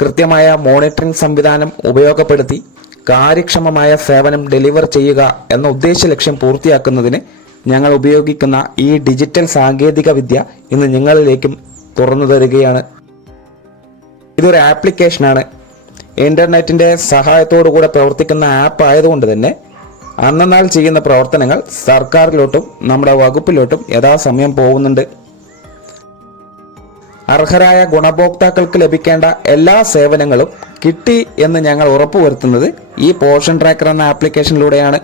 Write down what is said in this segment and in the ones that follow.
കൃത്യമായ മോണിറ്ററിംഗ് സംവിധാനം ഉപയോഗപ്പെടുത്തി കാര്യക്ഷമമായ സേവനം ഡെലിവർ ചെയ്യുക എന്ന ഉദ്ദേശ ലക്ഷ്യം പൂർത്തിയാക്കുന്നതിന് ഞങ്ങൾ ഉപയോഗിക്കുന്ന ഈ ഡിജിറ്റൽ സാങ്കേതിക വിദ്യ ഇന്ന് നിങ്ങളിലേക്കും തുറന്നു തരികയാണ്. ഇതൊരു ആപ്ലിക്കേഷനാണ്. ഇന്റർനെറ്റിന്റെ സഹായത്തോടു കൂടെ പ്രവർത്തിക്കുന്ന ആപ്പ് ആയതുകൊണ്ട് തന്നെ അന്നന്നാൾ ചെയ്യുന്ന പ്രവർത്തനങ്ങൾ സർക്കാരിലോട്ടും നമ്മുടെ വകുപ്പിലോട്ടും യഥാസമയം പോകുന്നുണ്ട്. അർഹരായ ഗുണഭോക്താക്കൾക്ക് ലഭിക്കേണ്ട എല്ലാ സേവനങ്ങളും കിട്ടി എന്ന് ഞങ്ങൾ ഉറപ്പുവരുത്തുന്നത് ഈ പോർഷൻ ട്രാക്കർ എന്ന ആപ്ലിക്കേഷനിലൂടെയാണ്.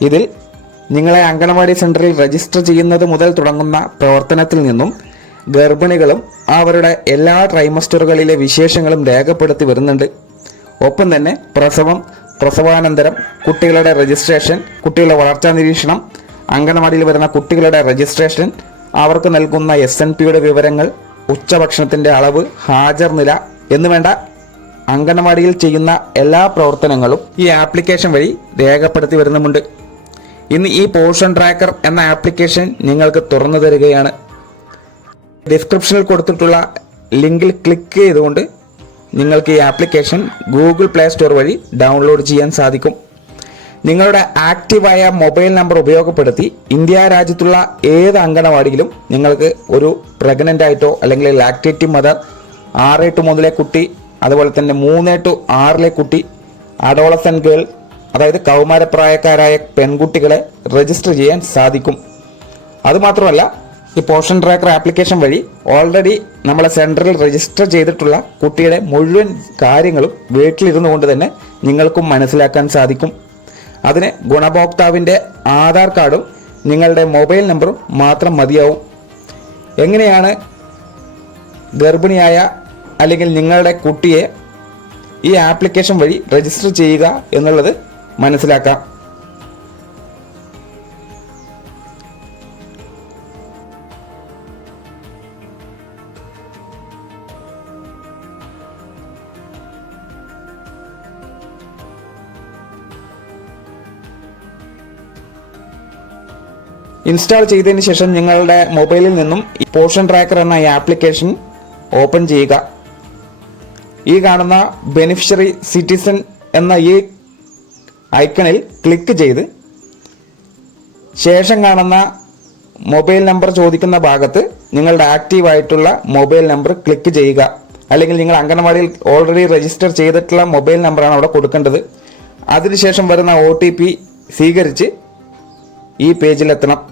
ഇതിൽ നിങ്ങളെ അങ്കണവാടി സെന്ററിൽ രജിസ്റ്റർ ചെയ്യുന്നത് മുതൽ തുടങ്ങുന്ന പ്രവർത്തനത്തിൽ നിന്നും ഗർഭിണികളും അവരുടെ എല്ലാ ട്രൈമസ്റ്ററുകളിലെ വിശേഷങ്ങളും രേഖപ്പെടുത്തി വരുന്നുണ്ട്. ഒപ്പം തന്നെ പ്രസവം പ്രസവാനന്തരം കുട്ടികളുടെ രജിസ്ട്രേഷൻ കുട്ടികളുടെ വളർച്ചാ നിരീക്ഷണം അങ്കണവാടിയിൽ വരുന്ന കുട്ടികളുടെ രജിസ്ട്രേഷൻ അവർക്ക് നൽകുന്ന എസ് എൻ പിയുടെ വിവരങ്ങൾ ഉച്ചഭക്ഷണത്തിന്റെ അളവ് ഹാജർ നില എന്നുവേണ്ട അംഗനവാടിയിൽ ചെയ്യുന്ന എല്ലാ പ്രവർത്തനങ്ങളും ഈ ആപ്ലിക്കേഷൻ വഴി രേഖപ്പെടുത്തി വരുന്നുമുണ്ട്. ഇന്ന് ഈ പോഷൻ ട്രാക്കർ എന്ന ആപ്ലിക്കേഷൻ നിങ്ങൾക്ക് തുറന്നു തരികയാണ്. ഡിസ്ക്രിപ്ഷനിൽ കൊടുത്തിട്ടുള്ള ലിങ്കിൽ ക്ലിക്ക് ചെയ്തുകൊണ്ട് നിങ്ങൾക്ക് ഈ ആപ്ലിക്കേഷൻ ഗൂഗിൾ പ്ലേ സ്റ്റോർ വഴി ഡൗൺലോഡ് ചെയ്യാൻ സാധിക്കും. നിങ്ങളുടെ ആക്റ്റീവായ മൊബൈൽ നമ്പർ ഉപയോഗപ്പെടുത്തി ഇന്ത്യ രാജ്യത്തുള്ള ഏത് അങ്കണവാടിയിലും നിങ്ങൾക്ക് ഒരു പ്രഗ്നന്റ് ആയിട്ടോ അല്ലെങ്കിൽ ലാക്ടേറ്റീവ് മദർ ആറ് ടു മുതലെ കുട്ടി അതുപോലെ തന്നെ മൂന്ന് ടു ആറിലെ കുട്ടി അഡോളസൻ ഗേൾ അതായത് കൗമാരപ്രായക്കാരായ പെൺകുട്ടികളെ രജിസ്റ്റർ ചെയ്യാൻ സാധിക്കും. അതുമാത്രമല്ല ഈ പോഷൻ ട്രാക്കർ ആപ്ലിക്കേഷൻ വഴി ഓൾറെഡി നമ്മളെ സെന്ററിൽ രജിസ്റ്റർ ചെയ്തിട്ടുള്ള കുട്ടിയുടെ മുഴുവൻ കാര്യങ്ങളും വീട്ടിലിരുന്നു കൊണ്ട് തന്നെ നിങ്ങൾക്കും മനസ്സിലാക്കാൻ സാധിക്കും. അതിന് ഗുണഭോക്താവിന്റെ ആധാർ കാർഡും നിങ്ങളുടെ മൊബൈൽ നമ്പറും മാത്രം മതിയാവും. എങ്ങനെയാണ് ഗർഭിണിയായ അല്ലെങ്കിൽ നിങ്ങളുടെ കുട്ടിയെ ഈ ആപ്ലിക്കേഷൻ വഴി രജിസ്റ്റർ ചെയ്യുക എന്നുള്ളത് മനസ്സിലാക്കാം. ഇൻസ്റ്റാൾ ചെയ്തതിന് ശേഷം നിങ്ങളുടെ മൊബൈലിൽ നിന്നും പോർഷൻ ട്രാക്കർ എന്ന ഈ ആപ്ലിക്കേഷൻ ഓപ്പൺ ചെയ്യുക. ഈ കാണുന്ന ബെനിഫിഷ്യറി സിറ്റിസൺ എന്ന ഈ ഐക്കണിൽ ക്ലിക്ക് ചെയ്ത് ശേഷം കാണുന്ന മൊബൈൽ നമ്പർ ചോദിക്കുന്ന ഭാഗത്ത് നിങ്ങളുടെ ആക്റ്റീവ് ആയിട്ടുള്ള മൊബൈൽ നമ്പർ ക്ലിക്ക് ചെയ്യുക. അല്ലെങ്കിൽ നിങ്ങൾ അംഗനവാടിയിൽ ഓൾറെഡി രജിസ്റ്റർ ചെയ്തിട്ടുള്ള മൊബൈൽ നമ്പറാണ് അവിടെ കൊടുക്കേണ്ടത്. അതിനുശേഷം വരുന്ന ഒ സ്വീകരിച്ച് ഈ പേജിലെത്തണം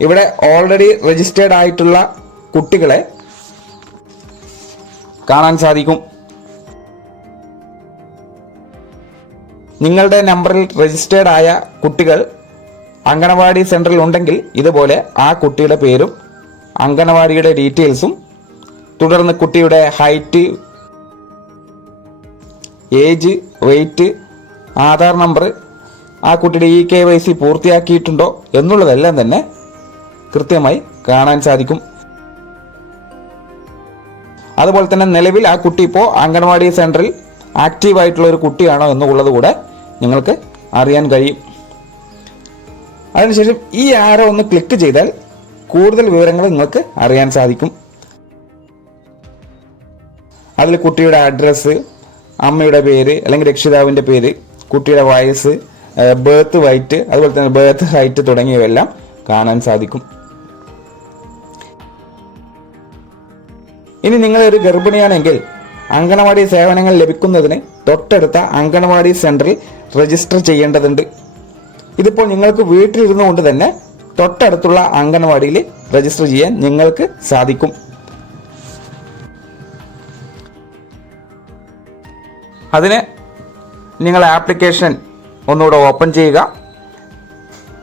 ഇവിടെ ഓൾറെഡി രജിസ്റ്റേർഡ് ആയിട്ടുള്ള കുട്ടികളെ കാണാൻ സാധിക്കും. നിങ്ങളുടെ നമ്പറിൽ രജിസ്റ്റേർഡ് ആയ കുട്ടികൾ അങ്കണവാടി സെന്ററിൽ ഉണ്ടെങ്കിൽ ഇതുപോലെ ആ കുട്ടിയുടെ പേരും അങ്കണവാടിയുടെ ഡീറ്റെയിൽസും തുടർന്ന് കുട്ടിയുടെ height age weight Aadhaar number ആ കുട്ടിയുടെ ഇ കെ വൈ സി പൂർത്തിയാക്കിയിട്ടുണ്ടോ എന്നുള്ളതെല്ലാം തന്നെ കൃത്യമായി കാണാൻ സാധിക്കും. അതുപോലെ തന്നെ നിലവിൽ ആ കുട്ടി ഇപ്പോൾ അംഗൻവാടി സെന്ററിൽ ആക്റ്റീവ് ആയിട്ടുള്ള ഒരു കുട്ടിയാണോ എന്നുള്ളത് കൂടെ നിങ്ങൾക്ക് അറിയാൻ കഴിയും. അതിനുശേഷം ഈ ആരോ ഒന്ന് ക്ലിക്ക് ചെയ്താൽ കൂടുതൽ വിവരങ്ങൾ നിങ്ങൾക്ക് അറിയാൻ സാധിക്കും. അതിൽ കുട്ടിയുടെ അഡ്രസ്സ് അമ്മയുടെ പേര് അല്ലെങ്കിൽ രക്ഷിതാവിന്റെ പേര് കുട്ടിയുടെ വയസ്സ് ബേർത്ത് വൈറ്റ് അതുപോലെ തന്നെ ബേർത്ത് ഹൈറ്റ് തുടങ്ങിയവയെല്ലാം കാണാൻ സാധിക്കും. ഇനി നിങ്ങൾ ഒരു ഗർഭിണിയാണെങ്കിൽ അങ്കണവാടി സേവനങ്ങൾ ലഭിക്കുന്നതിന് തൊട്ടടുത്ത അങ്കണവാടി സെന്ററിൽ രജിസ്റ്റർ ചെയ്യേണ്ടതുണ്ട്. ഇതിപ്പോൾ നിങ്ങൾക്ക് വീട്ടിലിരുന്നു കൊണ്ട് തന്നെ തൊട്ടടുത്തുള്ള അങ്കണവാടിയിൽ രജിസ്റ്റർ ചെയ്യാൻ നിങ്ങൾക്ക് സാധിക്കും. അതിന് നിങ്ങൾ ആപ്ലിക്കേഷൻ ഒന്നുകൂടെ ഓപ്പൺ ചെയ്യുക.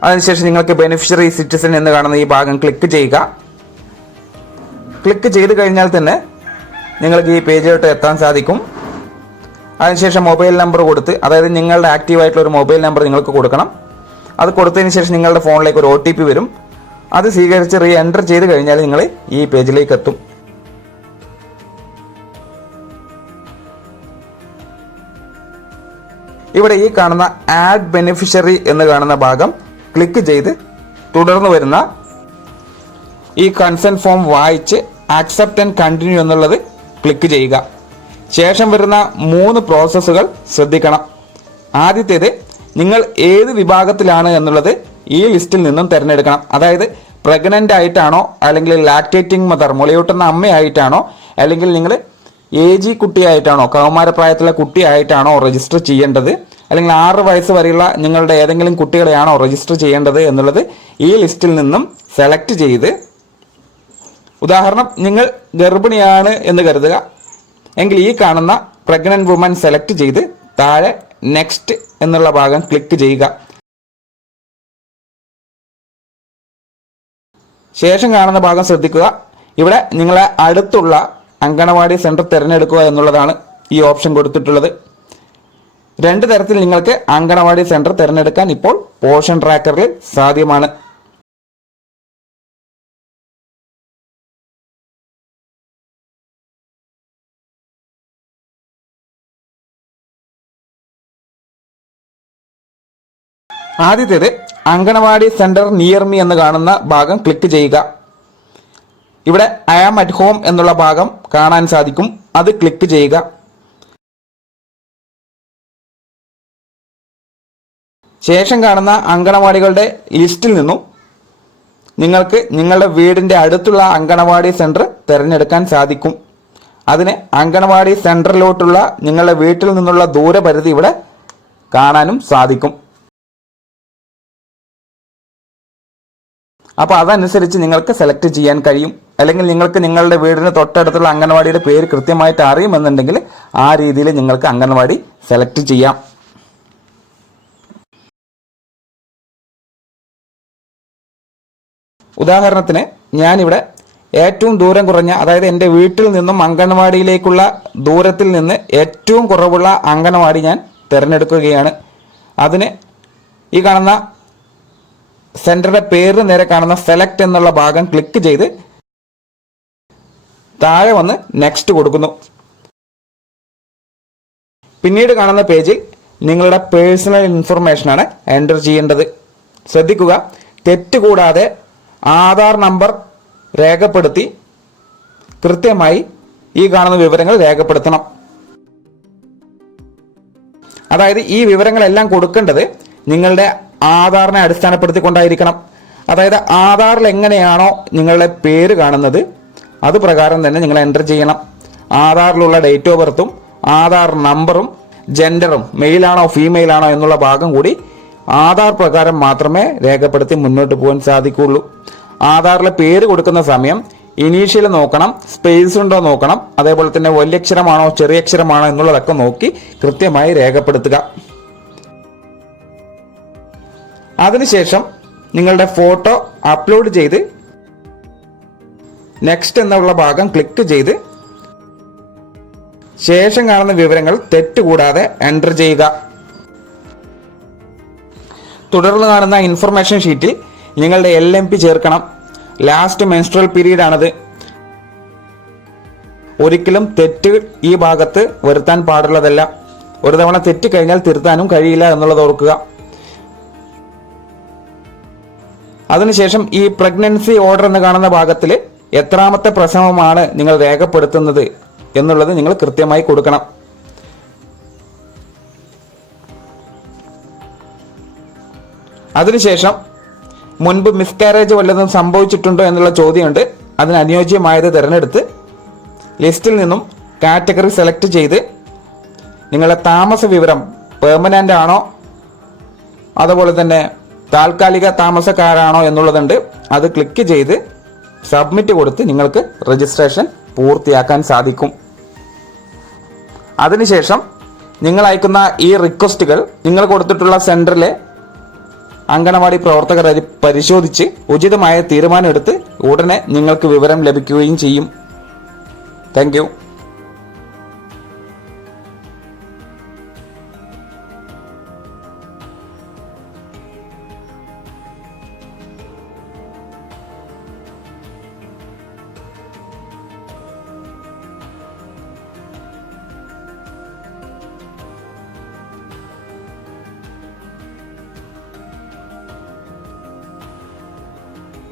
അതിനുശേഷം നിങ്ങൾക്ക് ബെനിഫിഷ്യറി സിറ്റിസൺ എന്ന് കാണുന്ന ഈ ഭാഗം ക്ലിക്ക് ചെയ്യുക. ക്ലിക്ക് ചെയ്ത് കഴിഞ്ഞാൽ തന്നെ നിങ്ങൾക്ക് ഈ പേജിലോട്ട് എത്താൻ സാധിക്കും. അതിനുശേഷം മൊബൈൽ നമ്പർ കൊടുത്ത് അതായത് നിങ്ങളുടെ ആക്റ്റീവ് ആയിട്ടുള്ള ഒരു മൊബൈൽ നമ്പർ നിങ്ങൾക്ക് കൊടുക്കണം. അത് കൊടുത്തതിന് ശേഷം നിങ്ങളുടെ ഫോണിലേക്ക് ഒരു ഒ ടി പി വരും. അത് സ്വീകരിച്ച് റീ എന്റർ ചെയ്ത് കഴിഞ്ഞാൽ നിങ്ങൾ ഈ പേജിലേക്ക് എത്തും. ഇവിടെ ഈ കാണുന്ന ആഡ് ബെനിഫിഷ്യറി എന്ന് കാണുന്ന ഭാഗം ക്ലിക്ക് ചെയ്ത് തുടർന്ന് വരുന്ന ഈ കൺസെന്റ് ഫോം വായിച്ച് ആക്സെപ്റ്റ് ആൻഡ് കണ്ടിന്യൂ എന്നുള്ളത് ക്ലിക്ക് ചെയ്യുക. ശേഷം വരുന്ന മൂന്ന് പ്രോസസ്സുകൾ ശ്രദ്ധിക്കണം. ആദ്യത്തേത് നിങ്ങൾ ഏത് വിഭാഗത്തിലാണ് എന്നുള്ളത് ഈ ലിസ്റ്റിൽ നിന്നും തിരഞ്ഞെടുക്കണം. അതായത് പ്രഗ്നന്റ് ആയിട്ടാണോ അല്ലെങ്കിൽ ലാക്ടേറ്റിംഗ് മദർ മുലയൂട്ടുന്ന അമ്മയായിട്ടാണോ അല്ലെങ്കിൽ നിങ്ങൾ എ ജി കുട്ടിയായിട്ടാണോ കൗമാരപ്രായത്തിലുള്ള കുട്ടിയായിട്ടാണോ രജിസ്റ്റർ ചെയ്യേണ്ടത് അല്ലെങ്കിൽ ആറ് വയസ്സ് വരെയുള്ള നിങ്ങളുടെ ഏതെങ്കിലും കുട്ടികളെയാണോ രജിസ്റ്റർ ചെയ്യേണ്ടത് എന്നുള്ളത് ഈ ലിസ്റ്റിൽ നിന്നും സെലക്ട് ചെയ്ത് ഉദാഹരണം നിങ്ങൾ ഗർഭിണിയാണ് എന്ന് കരുതുക. എങ്കിൽ ഈ കാണുന്ന പ്രഗ്നന്റ് വുമൻ സെലക്ട് ചെയ്ത് താഴെ നെക്സ്റ്റ് എന്നുള്ള ഭാഗം ക്ലിക്ക് ചെയ്യുക. ശേഷം കാണുന്ന ഭാഗം ശ്രദ്ധിക്കുക. ഇവിടെ നിങ്ങളെ അടുത്തുള്ള അങ്കണവാടി സെന്റർ തിരഞ്ഞെടുക്കുക എന്നുള്ളതാണ് ഈ ഓപ്ഷൻ കൊടുത്തിട്ടുള്ളത്. രണ്ട് തരത്തിൽ നിങ്ങൾക്ക് അങ്കണവാടി സെന്റർ തിരഞ്ഞെടുക്കാൻ ഇപ്പോൾ പോഷൻ ട്രാക്കറിൽ സാധ്യമാണ്. ആദ്യത്തേത് അങ്കണവാടി സെന്റർ നിയർ മീ എന്ന് കാണുന്ന ഭാഗം ക്ലിക്ക് ചെയ്യുക. ഇവിടെ ഐ ആം അറ്റ് ഹോം എന്നുള്ള ഭാഗം കാണാൻ സാധിക്കും. അത് ക്ലിക്ക് ചെയ്യുക. ശേഷം കാണുന്ന അങ്കണവാടികളുടെ ലിസ്റ്റിൽ നിന്നും നിങ്ങൾക്ക് നിങ്ങളുടെ വീടിന്റെ അടുത്തുള്ള അങ്കണവാടി സെന്റർ തിരഞ്ഞെടുക്കാൻ സാധിക്കും. അതിന് അങ്കണവാടി സെന്ററിലോട്ടുള്ള നിങ്ങളുടെ വീട്ടിൽ നിന്നുള്ള ദൂരപരിധി ഇവിടെ കാണാനും സാധിക്കും. അപ്പോൾ അതനുസരിച്ച് നിങ്ങൾക്ക് സെലക്ട് ചെയ്യാൻ കഴിയും. അല്ലെങ്കിൽ നിങ്ങൾക്ക് നിങ്ങളുടെ വീടിന് തൊട്ടടുത്തുള്ള അംഗനവാടിയുടെ പേര് കൃത്യമായിട്ട് അറിയുമെന്നുണ്ടെങ്കിൽ ആ രീതിയിൽ നിങ്ങൾക്ക് അംഗനവാടി സെലക്ട് ചെയ്യാം. ഉദാഹരണത്തിന് ഞാനിവിടെ ഏറ്റവും ദൂരം കുറഞ്ഞ അതായത് എന്റെ വീട്ടിൽ നിന്നും അംഗനവാടിയിലേക്കുള്ള ദൂരത്തിൽ നിന്ന് ഏറ്റവും കുറവുള്ള അംഗനവാടി ഞാൻ തിരഞ്ഞെടുക്കുകയാണ്. അതിന് ഈ കാണുന്ന സെന്ററുടെ പേര് നേരെ കാണുന്ന സെലക്ട് എന്നുള്ള ഭാഗം ക്ലിക്ക് ചെയ്ത് താഴെ വന്ന് നെക്സ്റ്റ് കൊടുക്കുന്നു. പിന്നീട് കാണുന്ന പേജിൽ നിങ്ങളുടെ പേഴ്സണൽ ഇൻഫർമേഷനാണ് എന്റർ ചെയ്യേണ്ടത്. ശ്രദ്ധിക്കുക തെറ്റ് കൂടാതെ ആധാർ നമ്പർ രേഖപ്പെടുത്തി കൃത്യമായി ഈ കാണുന്ന വിവരങ്ങൾ രേഖപ്പെടുത്തണം. അതായത് ഈ വിവരങ്ങളെല്ലാം കൊടുക്കേണ്ടത് നിങ്ങളുടെ ആധാറിനെ അടിസ്ഥാനപ്പെടുത്തിക്കൊണ്ടായിരിക്കണം. അതായത് ആധാറിൽ എങ്ങനെയാണോ നിങ്ങളുടെ പേര് കാണുന്നത് അത് പ്രകാരം തന്നെ നിങ്ങൾ എന്റർ ചെയ്യണം. ആധാറിലുള്ള ഡേറ്റ് ഓഫ് ബർത്തും ആധാർ നമ്പറും ജെൻഡറും മെയിലാണോ ഫീമെയിലാണോ എന്നുള്ള ഭാഗം കൂടി ആധാർ പ്രകാരം മാത്രമേ രേഖപ്പെടുത്തി മുന്നോട്ട് പോകാൻ സാധിക്കുകയുള്ളൂ. ആധാറിലെ പേര് കൊടുക്കുന്ന സമയം ഇനീഷ്യൽ നോക്കണം സ്പേസ് ഉണ്ടോ നോക്കണം അതേപോലെ തന്നെ വലിയക്ഷരമാണോ ചെറിയ അക്ഷരമാണോ എന്നുള്ളതൊക്കെ നോക്കി കൃത്യമായി രേഖപ്പെടുത്തുക. അതിനുശേഷം നിങ്ങളുടെ ഫോട്ടോ അപ്ലോഡ് ചെയ്ത് നെക്സ്റ്റ് എന്നുള്ള ഭാഗം ക്ലിക്ക് ചെയ്ത് ശേഷം കാണുന്ന വിവരങ്ങൾ തെറ്റുകൂടാതെ എന്റർ ചെയ്യുക. തുടർന്ന് കാണുന്ന ഇൻഫർമേഷൻ ഷീറ്റിൽ നിങ്ങളുടെ എൽ എം പി ചേർക്കണം. ലാസ്റ്റ് മെൻസ്ട്രൽ പീരീഡ് ആണത്. ഒരിക്കലും തെറ്റ് ഈ ഭാഗത്ത് വരുത്താൻ പാടുള്ളതല്ല. ഒരു തവണ തെറ്റ് കഴിഞ്ഞാൽ തിരുത്താനും കഴിയില്ല എന്നുള്ളത് ഓർക്കുക. അതിനുശേഷം ഈ പ്രഗ്നൻസി ഓർഡർ എന്ന് കാണുന്ന ഭാഗത്തിൽ എത്രാമത്തെ പ്രസവമാണ് നിങ്ങൾ രേഖപ്പെടുത്തുന്നത് എന്നുള്ളത് നിങ്ങൾ കൃത്യമായി കൊടുക്കണം. അതിനുശേഷം മുൻപ് മിസ്കാരേജ് വല്ലതും സംഭവിച്ചിട്ടുണ്ടോ എന്നുള്ള ചോദ്യമുണ്ട്. അതിന് അനുയോജ്യമായത് തിരഞ്ഞെടുത്ത് ലിസ്റ്റിൽ നിന്നും കാറ്റഗറി സെലക്ട് ചെയ്ത് നിങ്ങളുടെ താമസ വിവരം പെർമനന്റ് ആണോ? അതുപോലെ തന്നെ താൽക്കാലിക താമസക്കാരാണോ എന്നുള്ളതുണ്ട്. അത് ക്ലിക്ക് ചെയ്ത് സബ്മിറ്റ് കൊടുത്ത് നിങ്ങൾക്ക് രജിസ്ട്രേഷൻ പൂർത്തിയാക്കാൻ സാധിക്കും. അതിനുശേഷം നിങ്ങൾ അയക്കുന്ന ഈ റിക്വസ്റ്റുകൾ നിങ്ങൾ കൊടുത്തിട്ടുള്ള സെന്ററിലെ അങ്കണവാടി പ്രവർത്തകർ പരിശോധിച്ച് ഉചിതമായ തീരുമാനമെടുത്ത് ഉടനെ നിങ്ങൾക്ക് വിവരം ലഭിക്കുകയും ചെയ്യും. താങ്ക്